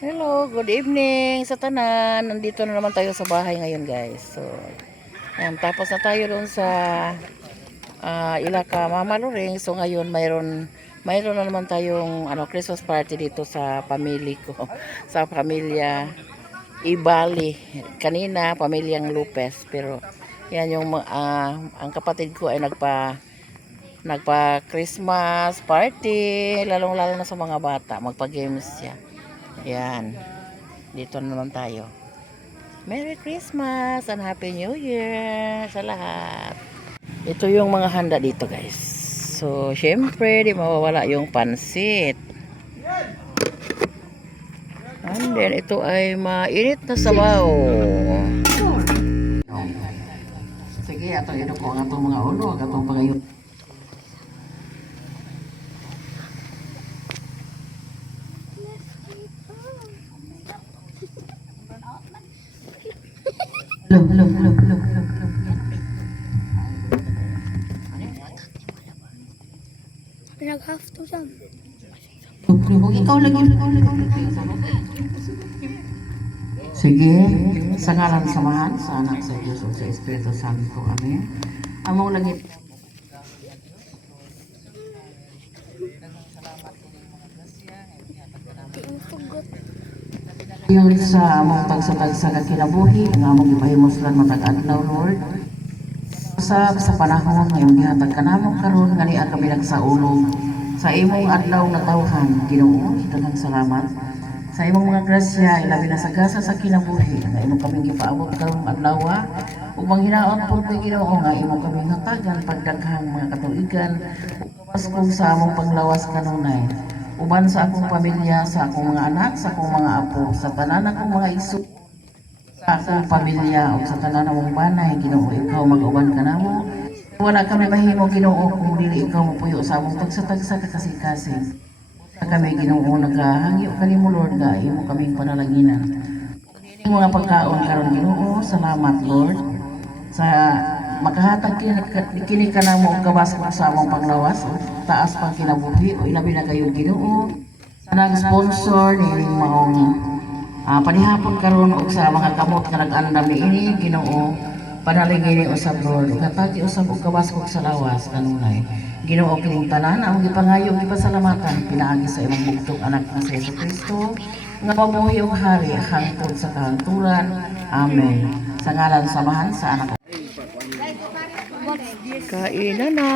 Hello, good evening sa tanan. Nandito na naman tayo sa bahay ngayon, guys. So, yan, tapos na tayo doon sa Ilaka Mama Loring. So ngayon mayroon na naman tayong Christmas party dito sa pamilya ko, sa pamilya Ibali. Kanina pamilyang Lopez, pero yan yung ang kapatid ko ay nagpa Christmas party, lalong-lalo na sa mga bata, magpa-games siya. Yan. Dito na naman tayo. Merry Christmas and Happy New Year sa lahat. Ito yung mga handa dito, guys. So, syempre, di mawawala yung pansit. And then, ito ay mainit na sabaw. Sige, atong ito ko ang atong mga ulo, atong pangayon. Hello. Nag-half to siya. Ikaw lagi. Sige, sa ngalan samahan, sa anak sa Diyos o sa Espiritu Santo. Amen. Among lagi. Yung sa among tagsa-tagsa ka kinabuhi, ang among ipahimos lang matag-adlaw, Lord. Sa panahon ngayong gihatag kanamo karon nga niya kami nagsaulog sa imong adlaw na tawhan, Ginoo, daghang salamat. Sa imong mga grasya, ilabi na sa gasa sa kinabuhi, nga imong kaming gipaabot karong adlaw, ug manghinaot pud ko'y Ginoo nga imong kaming hatagan pagdaghang mga katuigan, Pasko sa among panglawas kanunay. Uban sa akong pamilya, sa akong mga anak, sa akong mga apo, sa tanan akong mga isu, sa akong pamilya, o sa tanan akong banay, Ginoo, ikaw mag-uban ka namo. Wala kami mahimo, Ginoo, kung dili ikaw mapuyo sa among tagsa-tagsa kakasing-kasing. Sa kami, Ginoo, naghahangyo kanimo, Lord, na imo kaming panalanginan. Ang mga pagkaon karon, Ginoo, salamat, Lord, sa makahatag kini ka na mo kabas ko sa among panglawas, taas pang kinabuhi, o ilabi na kayo, Ginoo, sa nag-sponsor ni maong panihapon karon og sa mga kamot nga nag-andam niini, Ginoo, panaligini usab, Lord, ug hatagi usab og kabas ko sa lawas kanunay. Ginoo, kining tanan among gipangayo ug gipasalamatan pinaagi sa imong bugtong anak nga si Jesucristo nga pamuhi og hari hangtod sa kahangturan. Amen. Sa ngalan samahan sa anak. Kainan na.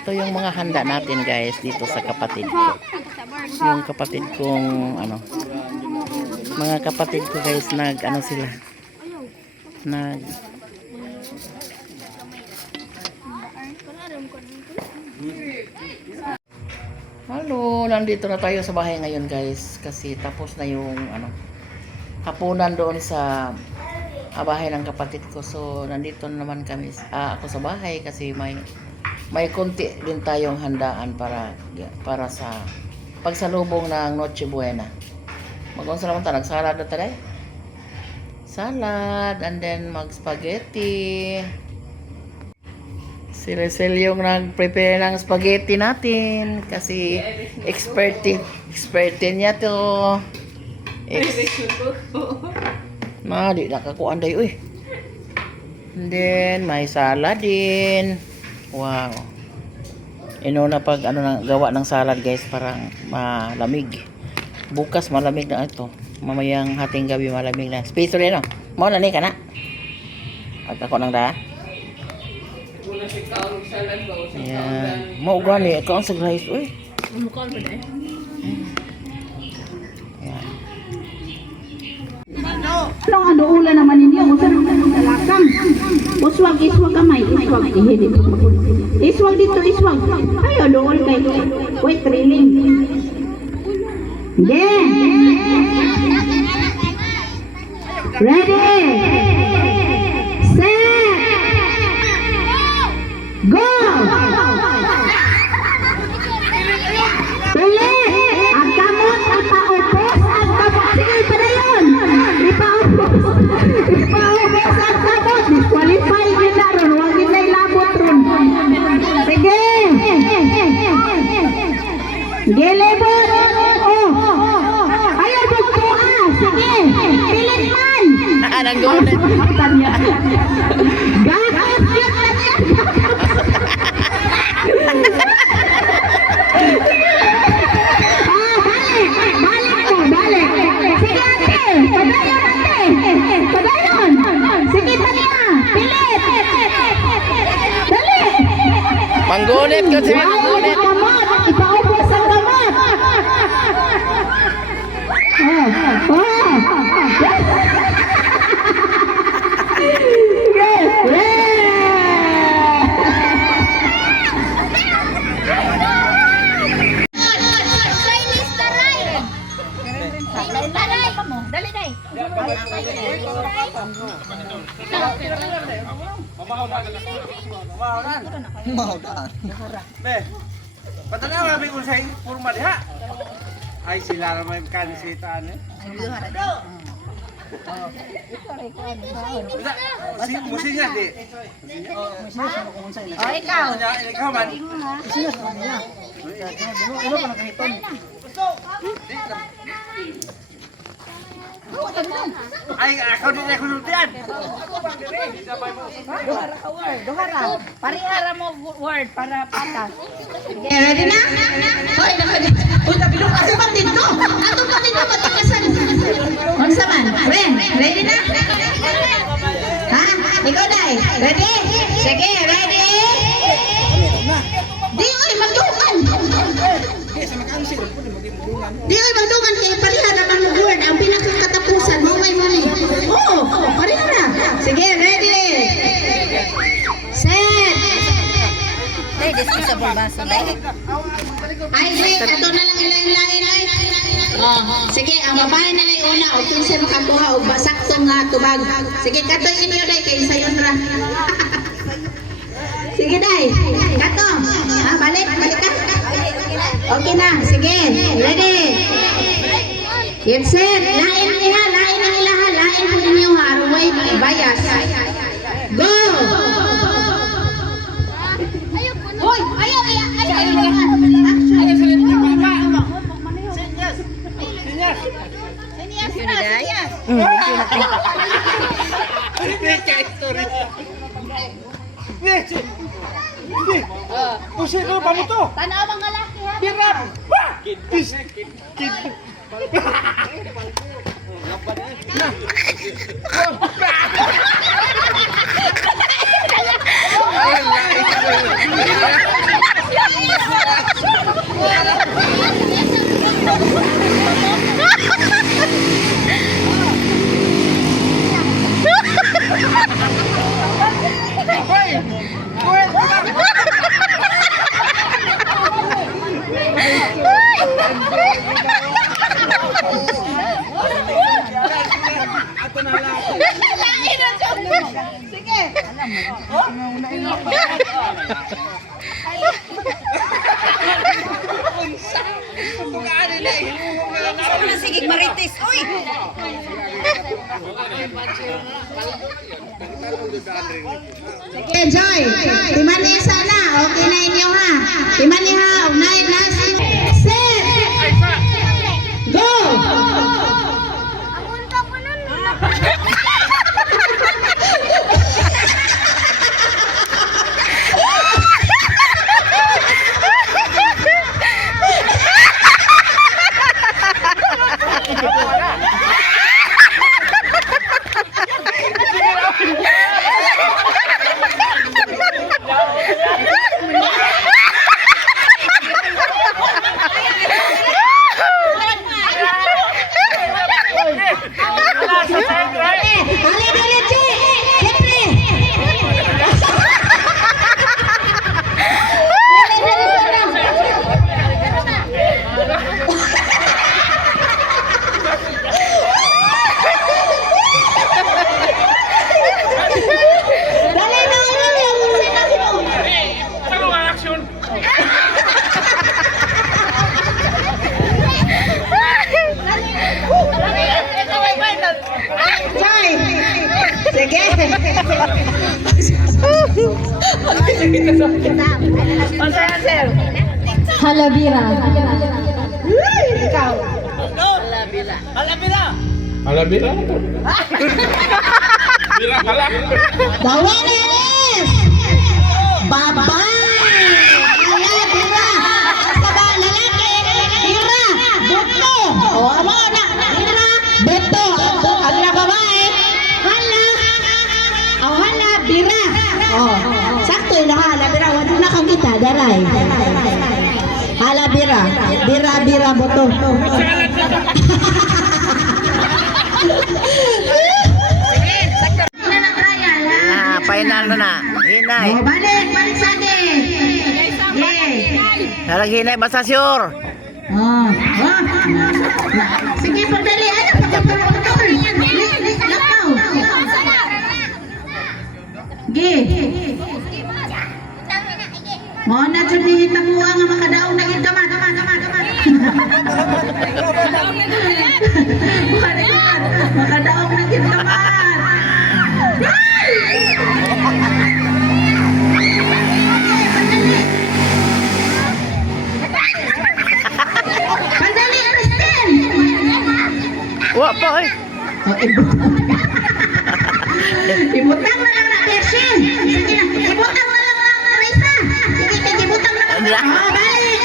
Ito yung mga handa natin, guys, dito sa kapatid ko. Yung kapatid kong mga kapatid ko, guys, sila. Hello, nandito na tayo sa bahay ngayon, guys, kasi tapos na yung hapunan doon sa bahay ng kapatid ko. So nandito na naman kami, ako sa bahay kasi may konti din tayong handaan para sa pagsalubong ng Noche Buena. Mag-unsa naman ta, nagsalad na tayo. Salad, and then mag-spaghetti. Si Rosel yung nag-prepare ng spaghetti natin kasi expertin niya to. Di nakakuan day, uy. And then may salad din. Wow. Na pag gawa ng salad, guys, parang malamig. Bukas malamig na ito. Mamayang hating gabi malamig na. Space rin, no? Mo na ni kana. At ako nang da. Yan. Mo gani ako ang saglayos, uy. Mo kon pa dai. Anong ulan naman ninyo? Usan ang talakang. Iswag kamay. Iswag dito. Ayaw, doon kay. Wait, trailing. Yeah. Ready. Set. Go. Tuloy. Ang kamot, ang paupos, ang kamot. Sige pa na yun. Ipaubos ang kamot. Disqualify yun na ron. Huwag yun na ilabot ron. Sige. Gelebot. Ayaw, bugtuan. nanggulit. Tanya. Gagas! Balik! Sige ate! Padayon! Sige Tanya! Pilit! Dali! Manggulit ko siya, manggulit. Ipaubos ang gamot! Chinese taray. Chinese taray. Dali, dali. Be, patanaw kami kung sa purma diha. Ay sila na may kanisitaan eh. Si musinya di. O, ikaw. Ikaw man. Ay ako din ako nutian. Duhara. Parihara mo word para pata. Ready na? Hoy, uy, tabilong kasi pang dito. Ato pa dito, matagasan. Unsa man? Ready na? Ha? Ikaw dai. Ready? Sige, ready? Di oy, magdukan. Di oy, magdukan kay parihara man mo word ang pinakakatapusan mo may mali. Oo, parihara. Sige, ready? Set. Ay, disposable ba sa bay? Ay, wait, ato na lang ilain-lain ay. Sige, ang babae na lang una o kinsa makakuha og basakto nga tubag. Sige, katoy inyo dai kay sayon ra. Sige dai. Kato. Balik ka. Okay na, sige. Ready? Get set. Lain niya, lain ang ilaha, lain po ninyo ha. Arway, bayas. Go! Hoy, ayaw. Pusi ko pa mo to. Tanaw mga laki ha. Hirap. Sige, marites. Uy! Enjoy! Timani sana. Okay na inyo ha. Timani ha. Unahin na. Set! Go! Halabira. Ikaw. Alabila. Ala, bira. Bira pala. The winner is Babay! Ala, Bira! Sa lalaki, Bira! Buto! O, ano na? Bira! Buto! Ang na babae, Hala! O, Hala, Bira! O, sakto yun, Hala, Bira. Wala na kang kita, daray. Hala, Bira! Bira, Bira, Buto! Final na. Hinay. O, balik sa akin. Yay! Dalag hinay, basta sure. Oh. Sige, pagdali. Ano pa ito? Lakaw. Ge. Mo na jud ni hitamuha nga makadaog na gid kama. Makadaog na gid kama. Pagdali, Kristen. Wa pa eh. Oh, ibutang na lang na Persin. Sige na, ibutang na lang na Risa. Sige, ibutang na lang. Oh, balik.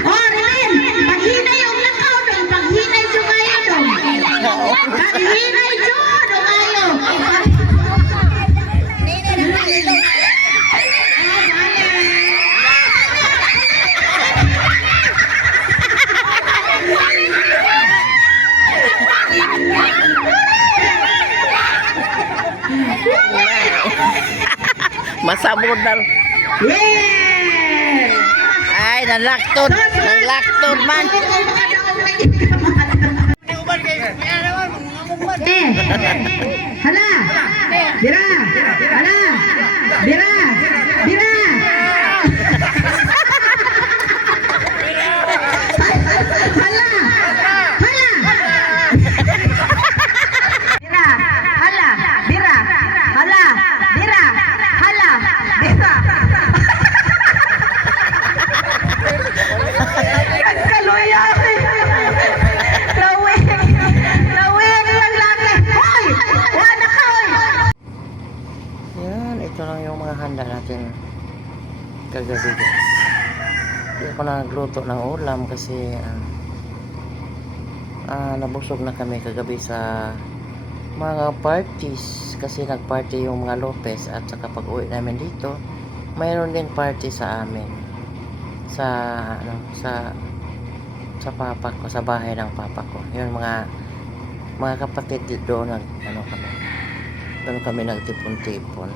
Oh, Rilin, paghinay yung lakaw dong. Paghinay yung kayo dong. Paghinay yung dong kayo. Masabod na. Yeah! Ay, nalaktod. Nalaktod man. Hala! Bira! Hala! Bira! Bira! Hala! Hala! Bira! Hala! Bira! Hala! Bira! Hala! Bira! Kaluya! Lawig! Lawig lang lagi! Hoy! Wala ka, hoy! Yan, ito lang yung mga handa natin kagabi. Hindi ako nagluto ng ulam kasi nabusog na kami kagabi sa mga parties kasi nagparty yung mga Lopez at saka pag uwi namin dito mayroon din party sa amin sa papa ko, sa bahay ng papa ko. Yun mga kapatid doon doon kami nagtipon-tipon.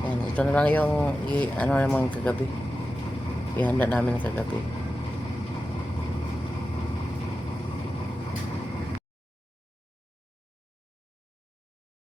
Yan, ito na lang yung naman kagabi. Ihanda namin kagabi.